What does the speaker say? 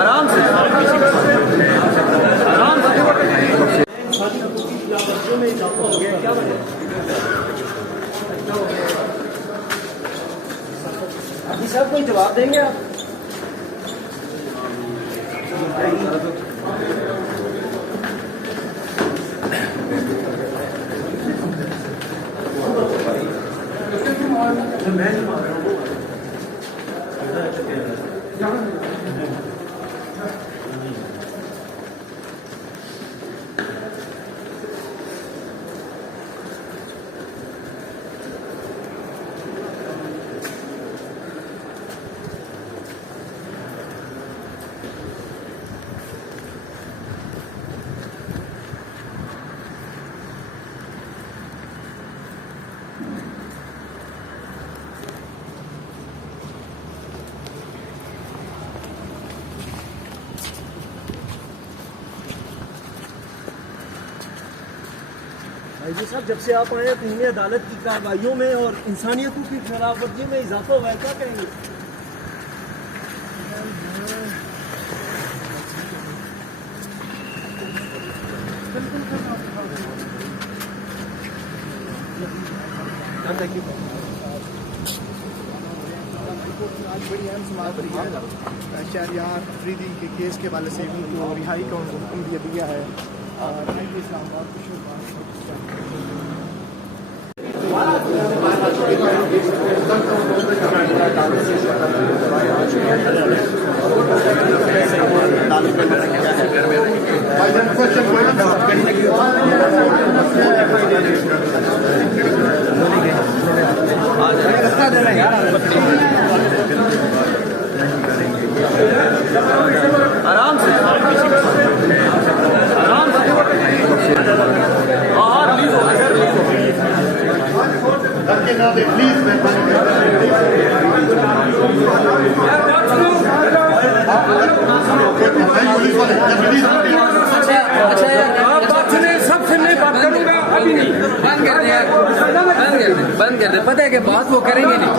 आराम से अभी साहब कोई जवाब देंगे आप? भाई साहब, जब से आप आए हैं तो अदालत की कार्रवाइयों में और इंसानियतों की खिलाफवर्जी में इजाफा हुआ है, क्या कहेंगे? आज बड़ी अहम समाअत रही है। शहरियार अफरीदी के केस के हवाले से उनको रिहाई का हुक्म दिया है और इस्लामाबाद को आराम से अच्छा यार, बात सुने, सब सुनने बात करूंगा, अभी नहीं बंद कर दे यार, बंद कर दे। पता है कि बात वो करेंगे नहीं।